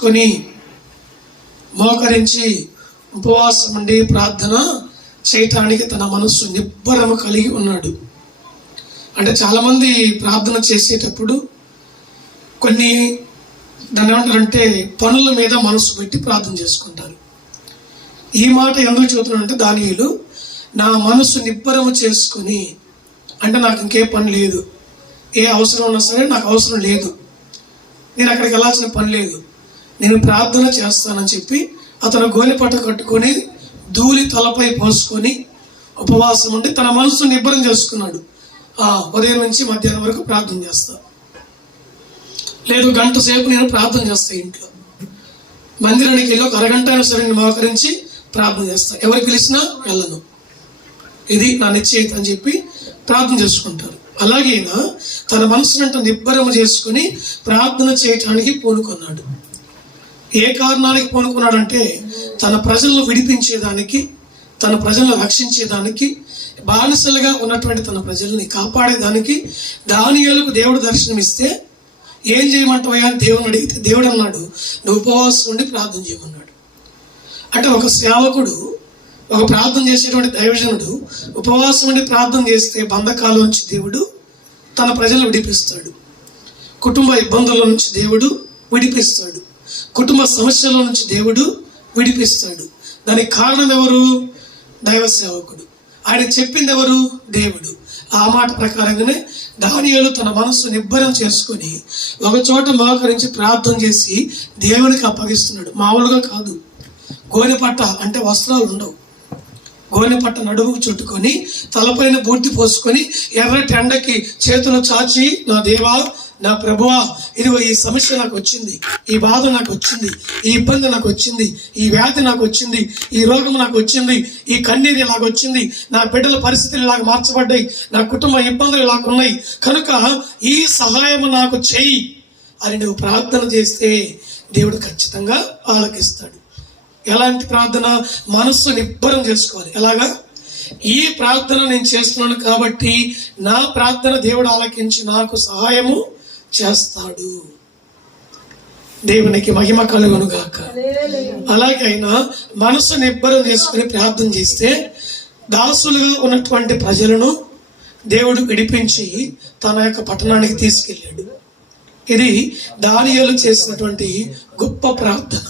చేసుకొని మోకరించి ఉపవాసం ఉండి ప్రార్థన చేయటానికి తన మనస్సు నిబ్బరము కలిగి ఉన్నాడు. అంటే చాలామంది ప్రార్థన చేసేటప్పుడు కొన్ని దాన్ని ఏమంటారంటే పనుల మీద మనసు పెట్టి ప్రార్థన చేసుకుంటారు. ఈ మాట ఎందుకు చెబుతున్నానంటే దానియేలు నా మనసు నిబ్బరము చేసుకొని, అంటే నాకు ఇంకే పని లేదు, ఏ అవసరం ఉన్నా సరే నాకు అవసరం లేదు, నేను అక్కడికి వెళ్ళాల్సిన పని లేదు, నేను ప్రార్థన చేస్తానని చెప్పి అతను గోనెపట్ట కట్టుకొని ధూళి తలపై పోసుకొని ఉపవాసం ఉండి తన మనసు నిబ్బరం చేసుకున్నాడు. ఉదయం నుంచి మధ్యాహ్నం వరకు ప్రార్థన చేస్తా, లేదు గంట సేపు నేను ప్రార్థన చేస్తా, ఇంట్లో మందిరానికి వెళ్ళి ఒక అరగంట అయినా సరే నేను మోకరించి ప్రార్థన చేస్తా, ఎవరు పిలిచినా వెళ్ళను, ఇది నా నిశ్చయిత అని చెప్పి ప్రార్థన చేసుకుంటారు. అలాగే తన మనసునంట నిబ్బరము చేసుకుని ప్రార్థన చేయటానికి పూనుకున్నాడు. ఏ కారణానికి పూనుకున్నాడంటే తన ప్రజలను విడిపించేదానికి, తన ప్రజలను రక్షించేదానికి, బానిసలుగా ఉన్నటువంటి తన ప్రజల్ని కాపాడేదానికి. దానియేలుకు దేవుడు దర్శనమిస్తే ఏం చేయమంటావయ్యా అని దేవుని అడిగితే దేవుడు అన్నాడు, నువ్వు ఉపవాసం ఉండి ప్రార్థన చేయమన్నాడు. అంటే ఒక సేవకుడు, ఒక ప్రార్థన చేసేటువంటి దైవజనుడు ఉపవాసం ఉండి ప్రార్థన చేస్తే బంధకాల నుంచి దేవుడు తన ప్రజలను విడిపిస్తాడు, కుటుంబ ఇబ్బందుల నుంచి దేవుడు విడిపిస్తాడు, కుటుంబ సమస్యల నుంచి దేవుడు విడిపిస్తాడు. దానికి కారణం ఎవరు? దైవ సేవకుడు. ఆయన చెప్పింది ఎవరు? దేవుడు. ఆ మాట ప్రకారంగానే దానియేలు తన మనస్సు నిబ్బరం చేసుకొని ఒక చోట మోకరించి ప్రార్థన చేసి దేవునికి అప్పగిస్తున్నాడు. మామూలుగా కాదు, గోనెపట్ట అంటే వస్త్రాలు ఉండవు, గోనెపట్ట నడుముకు చుట్టుకొని తలపైన బూర్తి పోసుకొని ఎర్రటి ఎండకి చేతులు చాచి, నా దేవా, నా ప్రభువా, ఇదిగో ఈ సమస్య నాకు వచ్చింది, ఈ బాధ నాకు వచ్చింది, ఈ ఇబ్బంది నాకు వచ్చింది, ఈ వ్యాధి నాకు వచ్చింది, ఈ రోగం నాకు వచ్చింది, ఈ కన్నీరు ఇలాగ వచ్చింది, నా బిడ్డల పరిస్థితులు ఇలాగ మార్చబడ్డాయి, నా కుటుంబ ఇబ్బందులు ఇలాగ ఉన్నాయి, కనుక ఈ సహాయం నాకు చెయ్యి అని నువ్వు ప్రార్థన చేస్తే దేవుడు ఖచ్చితంగా ఆలకిస్తాడు. ఎలాంటి ప్రార్థన? మనస్సు నిబ్బరం చేసుకోవాలి. ఎలాగా? ఈ ప్రార్థన నేను చేస్తున్నాను కాబట్టి నా ప్రార్థన దేవుడు ఆలకించి నాకు సహాయము చేస్తాడు. దేవునికి మహిమ కలుగును గాక. అలాగైనా మనసు నిబ్బరం చేసుకుని ప్రార్థన చేస్తే దాసులుగా ఉన్నటువంటి ప్రజలను దేవుడు విడిపించి తన యొక్క పట్టణానికి తీసుకెళ్ళాడు. ఇది దానియేలు చేసినటువంటి గొప్ప ప్రార్థన.